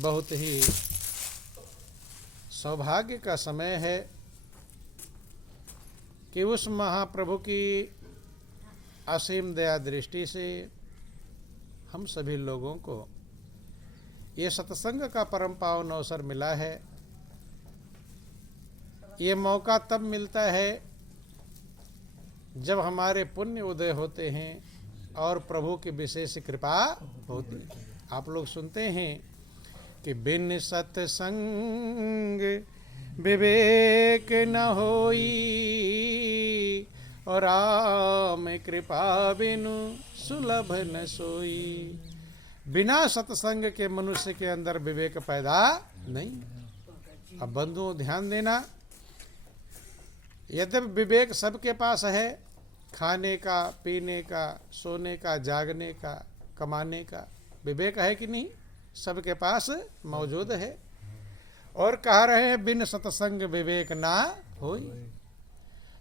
बहुत ही सौभाग्य का समय है कि उस महाप्रभु की असीम दया दृष्टि से हम सभी लोगों को ये सत्संग का परम पावन अवसर मिला है। ये मौका तब मिलता है जब हमारे पुण्य उदय होते हैं और प्रभु की विशेष कृपा होती है। आप लोग सुनते हैं कि बिन सत्संग विवेक न होई और राम कृपा बिनु सुलभ न सोई। बिना सत्संग के मनुष्य के अंदर विवेक पैदा नहीं। अब बंधुओं ध्यान देना, यद्यपि विवेक सबके पास है, खाने का, पीने का, सोने का, जागने का, कमाने का विवेक है कि नहीं? सबके पास मौजूद है। और कह रहे हैं बिन सत्संग विवेक ना होई।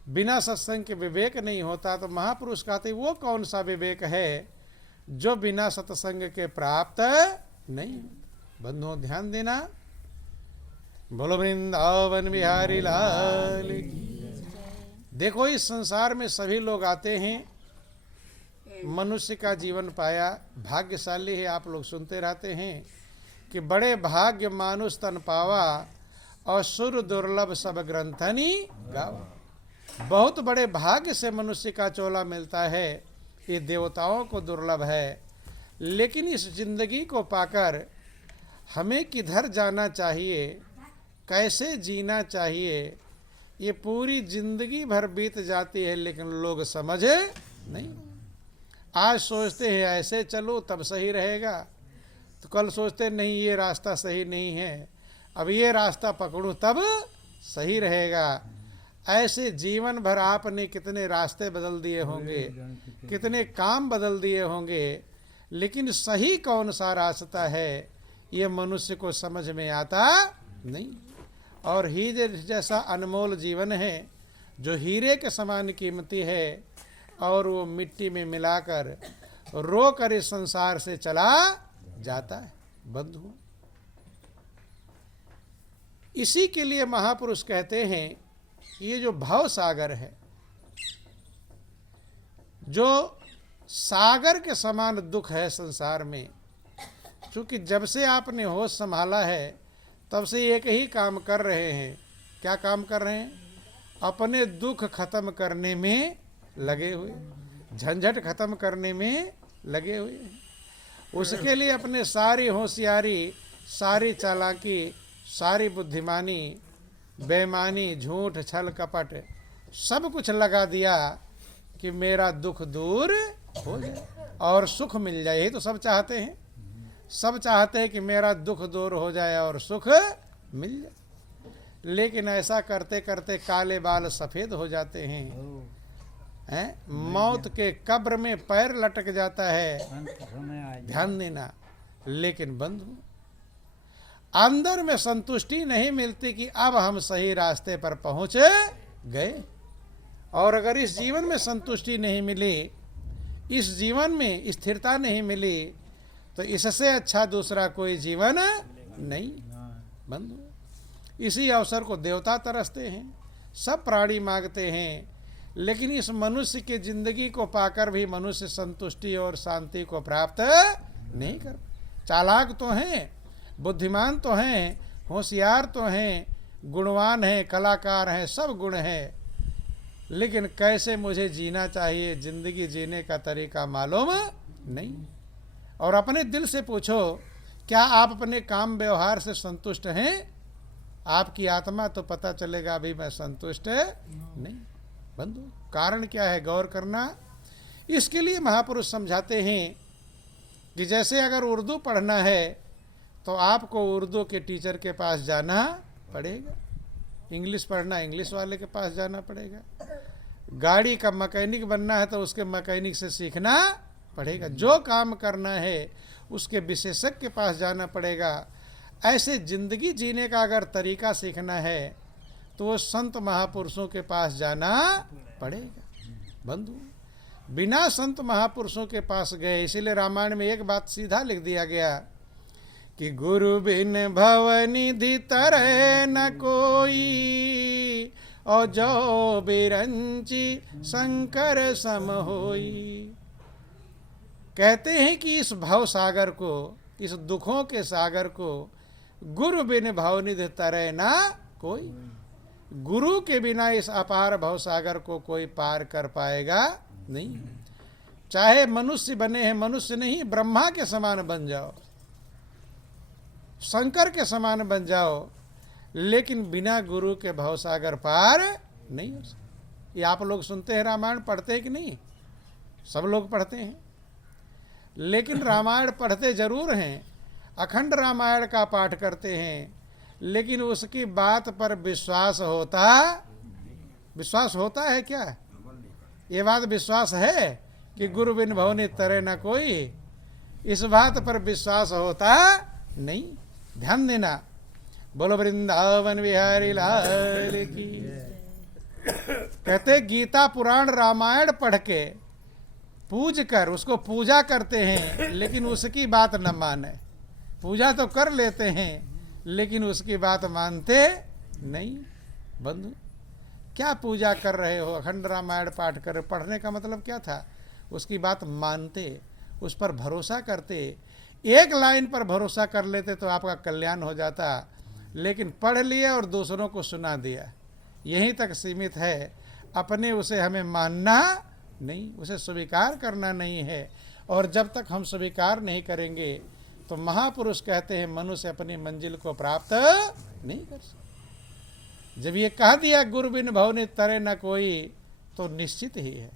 बिना सत्संग के विवेक नहीं होता। तो महापुरुष कहते वो कौन सा विवेक है जो बिना सत्संग के प्राप्त नहीं। बंधुओं ध्यान देना, बोलो वृंदावन बिहारी लाल की। देखो इस संसार में सभी लोग आते हैं, मनुष्य का जीवन पाया, भाग्यशाली है। आप लोग सुनते रहते हैं कि बड़े भाग्य मानुष तन पावा और सुर दुर्लभ सब ग्रंथनी गावा। बहुत बड़े भाग्य से मनुष्य का चोला मिलता है, ये देवताओं को दुर्लभ है। लेकिन इस जिंदगी को पाकर हमें किधर जाना चाहिए, कैसे जीना चाहिए, ये पूरी जिंदगी भर बीत जाती है, लेकिन लोग समझे नहीं। आज सोचते हैं ऐसे चलो तब सही रहेगा, तो कल सोचते नहीं ये रास्ता सही नहीं है, अब ये रास्ता पकड़ूं तब सही रहेगा। ऐसे जीवन भर आपने कितने रास्ते बदल दिए होंगे, कितने काम बदल दिए होंगे, लेकिन सही कौन सा रास्ता है ये मनुष्य को समझ में आता नहीं। और हीरे जैसा अनमोल जीवन है जो हीरे के समान कीमती है, और वो मिट्टी में मिलाकर रो कर इस संसार से चला जाता है। बंधु, इसी के लिए महापुरुष कहते हैं ये जो भव सागर है, जो सागर के समान दुख है संसार में, क्योंकि जब से आपने होश संभाला है तब से एक ही काम कर रहे हैं। क्या काम कर रहे हैं? अपने दुख खत्म करने में लगे हुए, झंझट खत्म करने में लगे हुए हैं। उसके लिए अपने सारी होशियारी, सारी चालाकी, सारी बुद्धिमानी, बेईमानी, झूठ, छल कपट सब कुछ लगा दिया कि मेरा दुख दूर हो जाए और सुख मिल जाए। यही तो सब चाहते हैं। सब चाहते हैं कि मेरा दुख दूर हो जाए और सुख मिल जाए, लेकिन ऐसा करते करते काले बाल सफेद हो जाते हैं। मौत के कब्र में पैर लटक जाता है। ध्यान देना, लेकिन बंधु अंदर में संतुष्टि नहीं मिलती कि अब हम सही रास्ते पर पहुंच गए। और अगर इस जीवन में संतुष्टि नहीं मिली, इस जीवन में स्थिरता नहीं मिली, तो इससे अच्छा दूसरा कोई जीवन नहीं। बंधु, इसी अवसर को देवता तरसते हैं, सब प्राणी मांगते हैं, लेकिन इस मनुष्य की जिंदगी को पाकर भी मनुष्य संतुष्टि और शांति को प्राप्त नहीं कर। चालाक तो हैं, बुद्धिमान तो हैं, होशियार तो हैं, गुणवान हैं, कलाकार हैं, सब गुण हैं, लेकिन कैसे मुझे जीना चाहिए, जिंदगी जीने का तरीका मालूम नहीं। और अपने दिल से पूछो, क्या आप अपने काम व्यवहार से संतुष्ट हैं? आपकी आत्मा तो पता चलेगा अभी मैं संतुष्ट नहीं। बंधु, कारण क्या है? गौर करना। इसके लिए महापुरुष समझाते हैं कि जैसे अगर उर्दू पढ़ना है तो आपको उर्दू के टीचर के पास जाना पड़ेगा, इंग्लिश पढ़ना इंग्लिश वाले के पास जाना पड़ेगा, गाड़ी का मैकेनिक बनना है तो उसके मैकेनिक से सीखना पड़ेगा, जो काम करना है उसके विशेषज्ञ के पास जाना पड़ेगा। ऐसे जिंदगी जीने का अगर तरीका सीखना है तो वो संत महापुरुषों के पास जाना पड़ेगा। बंधु, बिना संत महापुरुषों के पास गए, इसीलिए रामायण में एक बात सीधा लिख दिया गया कि गुरु बिन भव निधि तरह न कोई, और जो बिरंची शंकर सम होई। कहते हैं कि इस भव सागर को, इस दुखों के सागर को गुरु बिन भव निधि तरह ना कोई। गुरु के बिना इस अपार भव सागर को कोई पार कर पाएगा नहीं। चाहे मनुष्य बने हैं, मनुष्य नहीं ब्रह्मा के समान बन जाओ, शंकर के समान बन जाओ, लेकिन बिना गुरु के भव सागर पार नहीं हो सकता। ये आप लोग सुनते हैं, रामायण पढ़ते हैं कि नहीं? सब लोग पढ़ते हैं, लेकिन रामायण पढ़ते जरूर हैं, अखंड रामायण का पाठ करते हैं, लेकिन उसकी बात पर विश्वास होता है क्या? ये बात विश्वास है कि गुरु बिन भव निधि तरह न कोई? इस बात पर विश्वास होता नहीं। ध्यान देना। बोलो वृंदावन बिहारी लाल की। कहते गीता पुराण रामायण पढ़ के पूज कर उसको पूजा करते हैं, लेकिन उसकी बात न माने। पूजा तो कर लेते हैं, लेकिन उसकी बात मानते नहीं। बंधु, क्या पूजा कर रहे हो? अखंड रामायण पाठ कर, पढ़ने का मतलब क्या था? उसकी बात मानते, उस पर भरोसा करते। एक लाइन पर भरोसा कर लेते तो आपका कल्याण हो जाता, लेकिन पढ़ लिया और दूसरों को सुना दिया, यहीं तक सीमित है। अपने उसे हमें मानना नहीं, उसे स्वीकार करना नहीं है। और जब तक हम स्वीकार नहीं करेंगे तो महापुरुष कहते हैं मनुष्य अपनी मंजिल को प्राप्त नहीं कर सकता। जब ये कह दिया गुरु बिन भव निधि तरह न कोई, तो निश्चित ही है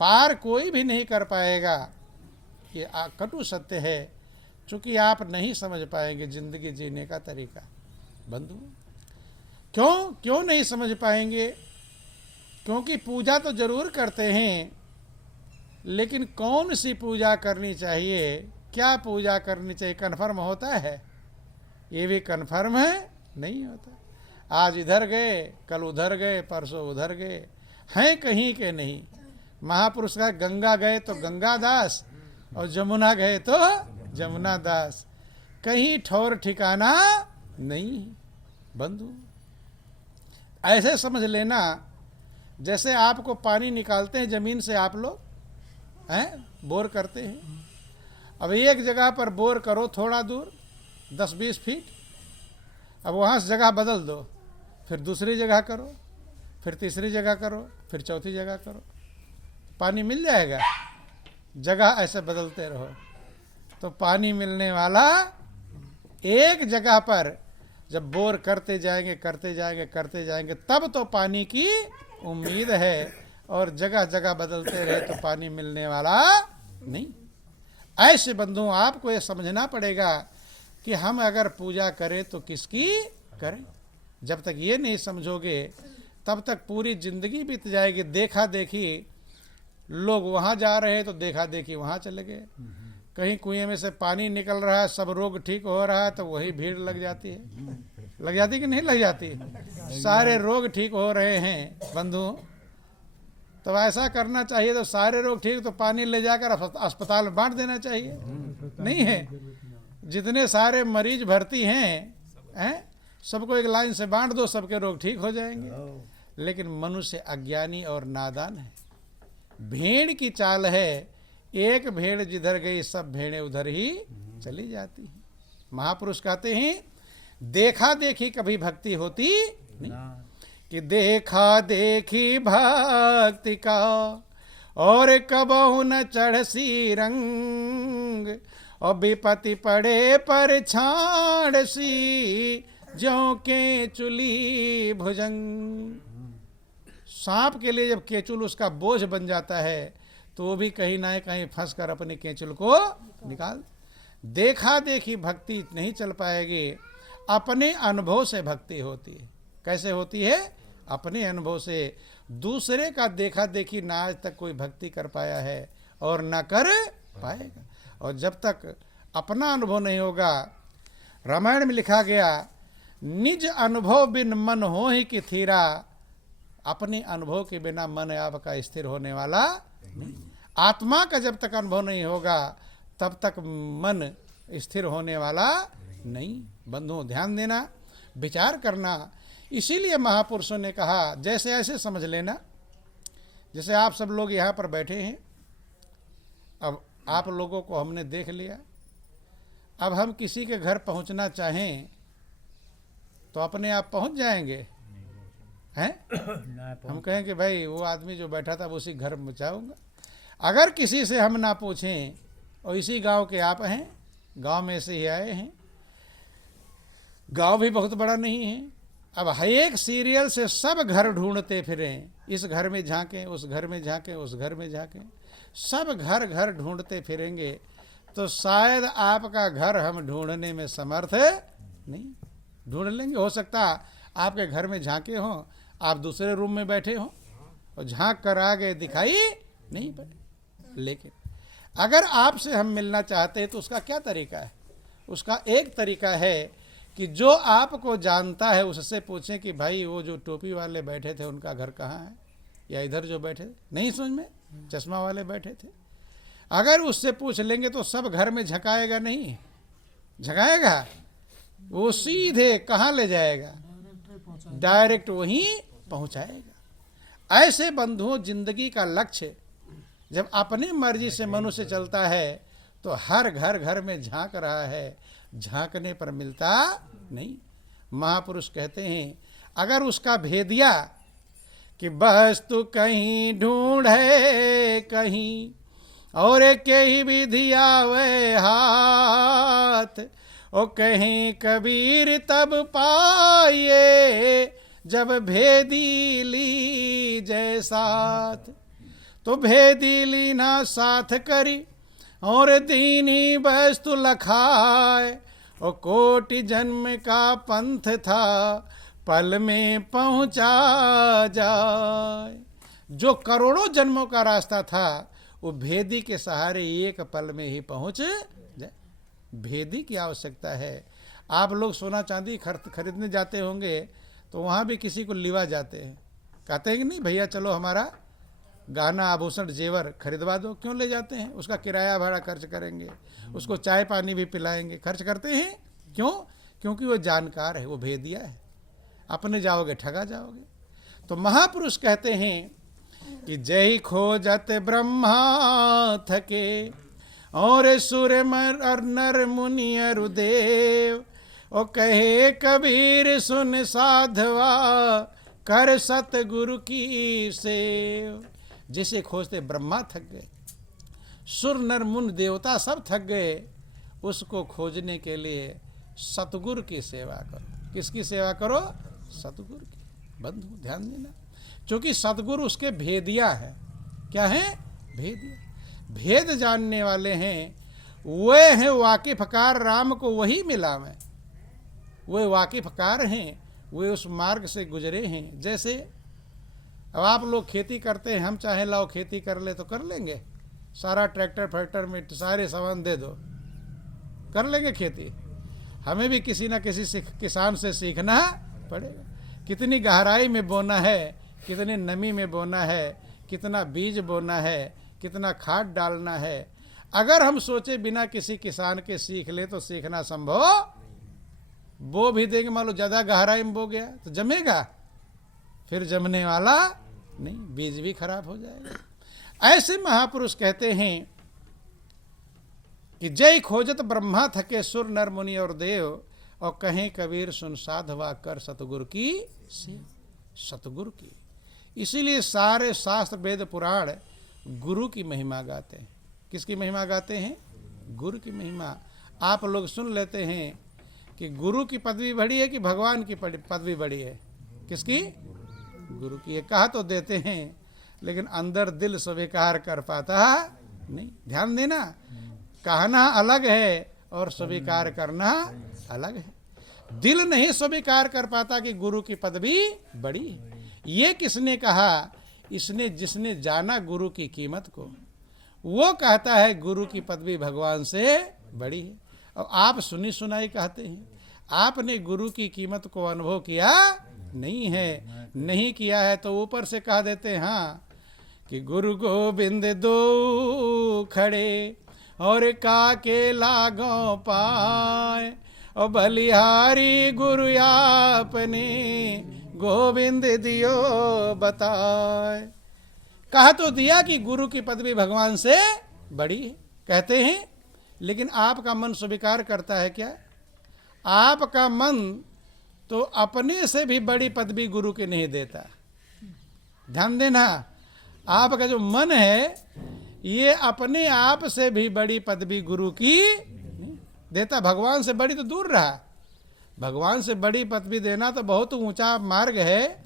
पार कोई भी नहीं कर पाएगा। ये कटु सत्य है, चूंकि आप नहीं समझ पाएंगे जिंदगी जीने का तरीका। बंधु, क्यों नहीं समझ पाएंगे? क्योंकि पूजा तो जरूर करते हैं, लेकिन कौन सी पूजा करनी चाहिए, क्या पूजा करनी चाहिए, कन्फर्म होता है? ये भी कन्फर्म है नहीं होता। आज इधर गए, कल उधर गए, परसों उधर गए, हैं कहीं के नहीं। महापुरुष का गंगा गए तो गंगा दास, और जमुना गए तो जमुना दास, कहीं ठौर ठिकाना नहीं। बंधु, ऐसे समझ लेना जैसे आपको पानी निकालते हैं जमीन से, आप लोग हैं बोर करते हैं। अब एक जगह पर बोर करो थोड़ा दूर 10-20 फीट, अब वहाँ से जगह बदल दो, फिर दूसरी जगह करो, फिर तीसरी जगह करो, फिर चौथी जगह करो, पानी मिल जाएगा। जगह ऐसे बदलते रहो तो पानी मिलने वाला। एक जगह पर जब बोर करते जाएंगे तब तो पानी की उम्मीद है, और जगह जगह बदलते रहे तो पानी मिलने वाला नहीं। ऐसे बंधु आपको ये समझना पड़ेगा कि हम अगर पूजा करें तो किसकी करें। जब तक ये नहीं समझोगे तब तक पूरी जिंदगी बीत जाएगी। देखा देखी, लोग वहाँ जा रहे हैं तो देखा देखी वहाँ चले गए। कहीं कुएं में से पानी निकल रहा है, सब रोग ठीक हो रहा है, तो वही भीड़ लग जाती है। लग जाती कि नहीं लग जाती? सारे रोग ठीक हो रहे हैं बंधु, तो ऐसा करना चाहिए। तो सारे रोग ठीक, तो पानी ले जाकर अस्पताल में बांट देना चाहिए, नहीं है? जितने सारे मरीज भर्ती हैं सबको एक लाइन से बांट दो, सबके रोग ठीक हो जाएंगे। लेकिन मनुष्य अज्ञानी और नादान है। भेड़ की चाल है, एक भेड़ जिधर गई सब भेड़ें उधर ही चली जाती हैं। महापुरुष कहते हैं देखा देखी कभी भक्ति होती नहीं, कि देखा देखी भक्ति का और कबहु न चढ़सी रंग, और विपत्ति पड़े पर छाड़ सी ज्यों के चुली भुजंग। सांप के लिए जब केचुल उसका बोझ बन जाता है तो वो भी कहीं ना कहीं फंस कर अपनी केचुल को निकाल। देखा देखी भक्ति नहीं चल पाएगी, अपने अनुभव से भक्ति होती है। कैसे होती है? अपने अनुभव से। दूसरे का देखा देखी ना आज तक कोई भक्ति कर पाया है और ना कर पाएगा। और जब तक अपना अनुभव नहीं होगा, रामायण में लिखा गया निज अनुभव बिन मन हो ही कि थीरा। अपने अनुभव के बिना मन आपका स्थिर होने वाला नहीं। आत्मा का जब तक अनुभव नहीं होगा तब तक मन स्थिर होने वाला नहीं। बंधुओं ध्यान देना, विचार करना। इसीलिए महापुरुषों ने कहा, जैसे ऐसे समझ लेना, जैसे आप सब लोग यहाँ पर बैठे हैं, अब आप लोगों को हमने देख लिया, अब हम किसी के घर पहुँचना चाहें तो अपने आप पहुँच जाएंगे हैं? हम कहें कि भाई वो आदमी जो बैठा था वो उसी घर में जाऊँगा। अगर किसी से हम ना पूछें, और इसी गांव के आप हैं, गांव में से ही आए हैं, गांव भी बहुत बड़ा नहीं है, अब हर एक सीरियल से सब घर ढूंढते फिरें, इस घर में झांकें, उस घर में झांकें, उस घर में झांकें, सब घर घर ढूंढते फिरेंगे तो शायद आपका घर हम ढूंढने में समर्थ नहीं। ढूंढ लेंगे, हो सकता आपके घर में झांके हों, आप दूसरे रूम में बैठे हों और झांक कर आगे दिखाई नहीं पड़े। लेकिन अगर आपसे हम मिलना चाहते हैं तो उसका क्या तरीका है? उसका एक तरीका है कि जो आपको जानता है उससे पूछें कि भाई वो जो टोपी वाले बैठे थे उनका घर कहाँ है, या इधर जो बैठे नहीं समझ में चश्मा वाले बैठे थे, अगर उससे पूछ लेंगे तो सब घर में झकाएगा नहीं, झकाएगा वो सीधे कहाँ ले जाएगा? डायरेक्ट वहीं पहुंचाएगा। ऐसे बंधुओं, जिंदगी का लक्ष्य जब अपनी मर्जी से मनुष्य चलता है तो हर घर घर में झांक रहा है, झांकने पर मिलता नहीं। महापुरुष कहते हैं अगर उसका भेदिया कि वस्तु कहीं ढूंढे कहीं और कहीं विधि आवे हाथ, ओ कहीं कबीर तब पाए जब भेदी ली जैसाथ। तो भेदी ली ना साथ करी और दीनी वस्तु लखाए, और कोटि जन्म का पंथ था पल में पहुंचा जाए। जो करोड़ों जन्मों का रास्ता था वो भेदी के सहारे एक पल में ही पहुंच जाए। भेदी की आवश्यकता है। आप लोग सोना चांदी खरीदने जाते होंगे तो वहाँ भी किसी को लिवा जाते हैं, कहते हैं कि नहीं भैया चलो हमारा गहना आभूषण जेवर खरीदवा दो। क्यों ले जाते हैं? उसका किराया भाड़ा खर्च करेंगे, उसको चाय पानी भी पिलाएंगे, खर्च करते हैं। क्यों? क्योंकि वो जानकार है, वो भेदिया है। अपने जाओगे ठगा जाओगे। तो महापुरुष कहते हैं कि जय खोजत ब्रह्मा थके और सुर और नर मुनि अरुदेव, ओ कहे कबीर सुन साधवा कर सतगुरु की सेव। जिसे खोजते ब्रह्मा थक गए, सुर नर मुनि देवता सब थक गए, उसको खोजने के लिए सतगुरु की सेवा करो। किसकी सेवा करो? सतगुरु की। बंधु ध्यान देना, क्योंकि सतगुरु उसके भेदिया है। क्या है? भेदिया, भेद जानने वाले हैं। वे हैं वाकिफकार, राम को वही मिला मैं। वे वाकिफकार हैं, वे उस मार्ग से गुजरे हैं। जैसे अब आप लोग खेती करते हैं, हम चाहे लाओ खेती कर ले तो कर लेंगे, सारा ट्रैक्टर फैक्टर में सारे सामान दे दो, कर लेंगे खेती। हमें भी किसी न किसी किसान से सीखना पड़ेगा। कितनी गहराई में बोना है, कितनी नमी में बोना है, कितना बीज बोना है, कितना खाद डालना है। अगर हम सोचे बिना किसी किसान के सीख ले तो सीखना संभव। बो भी देंगे, मान लो ज़्यादा गहराई में बो गया तो जमेगा, फिर जमने वाला नहीं, बीज भी खराब हो जाएगा। ऐसे महापुरुष कहते हैं कि जय खोजत ब्रह्मा थके सुर नर मुनि और देव, और कहें कबीर सुन साधवा कर सतगुरु की सेवा। सतगुरु की, इसीलिए सारे शास्त्र वेद पुराण गुरु की महिमा गाते हैं। किसकी महिमा गाते हैं? गुरु की महिमा। आप लोग सुन लेते हैं कि गुरु की पदवी बड़ी है कि भगवान की पदवी बड़ी है? किसकी? गुरु की। ये कहा तो देते हैं, लेकिन अंदर दिल स्वीकार कर पाता नहीं। ध्यान देना, कहना अलग है और स्वीकार करना अलग है। दिल नहीं स्वीकार कर पाता कि गुरु की पदवी बड़ी है। ये किसने कहा? इसने जिसने जाना गुरु की कीमत को, वो कहता है गुरु की पदवी भगवान से बड़ी है। और आप सुनी सुनाई कहते हैं, आपने गुरु की कीमत को अनुभव किया नहीं है। नहीं किया है तो ऊपर से कह देते हैं हाँ कि गुरु गोविंद दो खड़े और काके लागों पाए, और बलिहारी गुरु आपने गोविंद दियो बताए। कहा तो दिया कि गुरु की पदवी भगवान से बड़ी है, कहते हैं, लेकिन आपका मन स्वीकार करता है क्या? आपका मन तो अपने से भी बड़ी पदवी गुरु की नहीं देता। ध्यान देना, आपका जो मन है ये अपने आप से भी बड़ी पदवी गुरु की देता। भगवान से बड़ी तो दूर रहा, भगवान से बड़ी पदवी देना तो बहुत ऊंचा मार्ग है।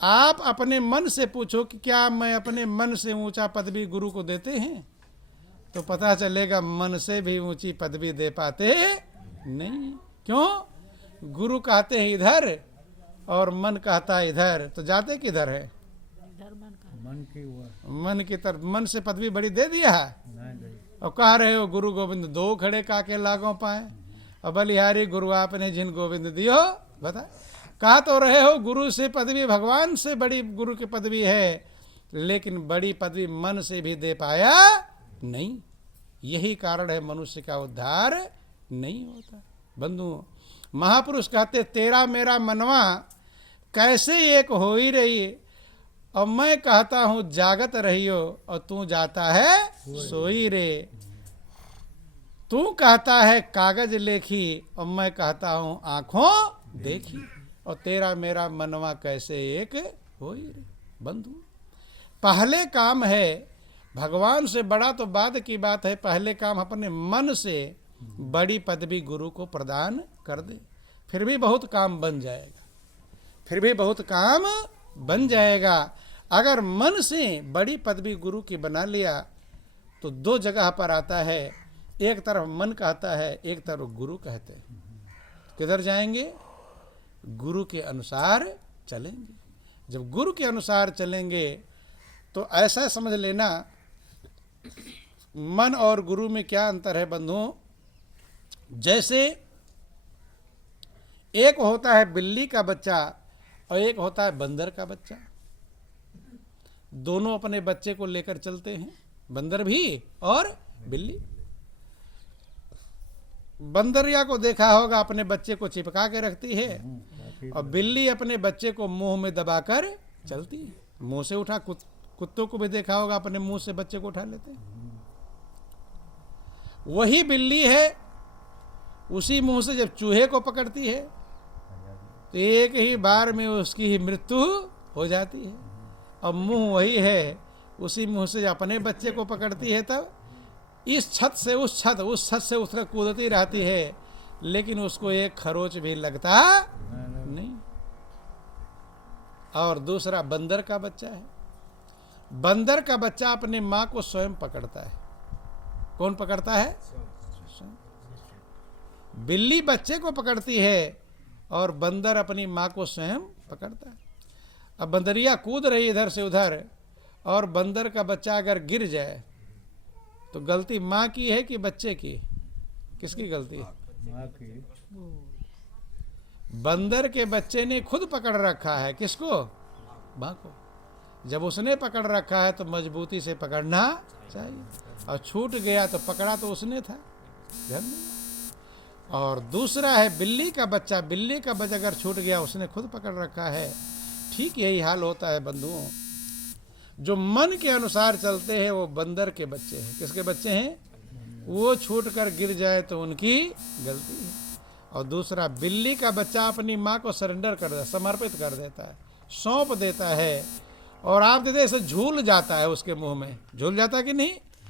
आप अपने मन से पूछो कि क्या मैं अपने मन से ऊंचा पदवी गुरु को देते हैं, तो पता चलेगा मन से भी ऊंची पदवी दे पाते नहीं। क्यों? गुरु कहते हैं इधर और मन कहता है इधर, तो जाते किधर है? मन की तरफ। मन से पदवी बड़ी दे दिया है और कह रहे हो गुरु गोविंद दो खड़े काके लागों पाए, और बलिहारी गुरु आपने जिन गोविंद दियो बता। कहा तो रहे हो गुरु से पदवी, भगवान से बड़ी गुरु की पदवी है, लेकिन बड़ी पदवी मन से भी दे पाया नहीं। यही कारण है मनुष्य का उद्धार नहीं होता। बंधुओं, महापुरुष कहते तेरा मेरा मनवा कैसे एक हो ही रही, और मैं कहता हूं जागत रहियो और तू जाता है सोई रे। तू कहता है कागज लेखी और मैं कहता हूं आंखों देखी, और तेरा मेरा मनवा कैसे एक हो ही रे। बंधु, पहले काम है भगवान से बड़ा तो बाद की बात है, पहले काम अपने मन से बड़ी पदवी गुरु को प्रदान कर दे, फिर भी बहुत काम बन जाएगा, फिर भी बहुत काम बन जाएगा। अगर मन से बड़ी पदवी गुरु की बना लिया तो दो जगह पर आता है, एक तरफ मन कहता है, एक तरफ गुरु कहते हैं। किधर जाएंगे? गुरु के अनुसार चलेंगे। जब गुरु के अनुसार चलेंगे तो ऐसा समझ लेना, मन और गुरु में क्या अंतर है बंधुओं? जैसे एक होता है बिल्ली का बच्चा और एक होता है बंदर का बच्चा। दोनों अपने बच्चे को लेकर चलते हैं, बंदर भी और बिल्ली। बंदरिया को देखा होगा, अपने बच्चे को चिपका के रखती है, और बिल्ली अपने बच्चे को मुंह में दबाकर चलती है, मुंह से उठा। कुत्तों को भी देखा होगा, अपने मुंह से बच्चे को उठा लेते हैं। वही बिल्ली है, उसी मुंह से जब चूहे को पकड़ती है तो एक ही बार में उसकी ही मृत्यु हो जाती है। अब मुंह वही है, उसी मुंह से अपने बच्चे को पकड़ती है, तब इस छत से उस छत, उस छत से उस तक कूदती रहती है, लेकिन उसको एक खरोच भी लगता नहीं। और दूसरा बंदर का बच्चा है। बंदर का बच्चा अपनी माँ को स्वयं पकड़ता है। कौन पकड़ता है? बिल्ली बच्चे को पकड़ती है और बंदर अपनी माँ को स्वयं पकड़ता है। अब बंदरिया कूद रही इधर से उधर, और बंदर का बच्चा अगर गिर जाए तो गलती माँ की है कि बच्चे की? किसकी गलती है? माँ की। बंदर के बच्चे ने खुद पकड़ रखा है, किसको? माँ को। जब उसने पकड़ रखा है तो मजबूती से पकड़ना चाहिए, और छूट गया तो पकड़ा तो उसने था। और दूसरा है बिल्ली का बच्चा। बिल्ली का बच्चा अगर छूट गया, उसने खुद पकड़ रखा है। ठीक यही हाल होता है बंधुओं। जो मन के अनुसार चलते हैं वो बंदर के बच्चे हैं। किसके बच्चे हैं? वो छूट कर गिर जाए तो उनकी गलती है। और दूसरा बिल्ली का बच्चा अपनी माँ को सरेंडर कर देता, समर्पित कर देता है, सौंप देता है, और आप देते ऐसे झूल जाता है, उसके मुंह में झूल जाता कि नहीं?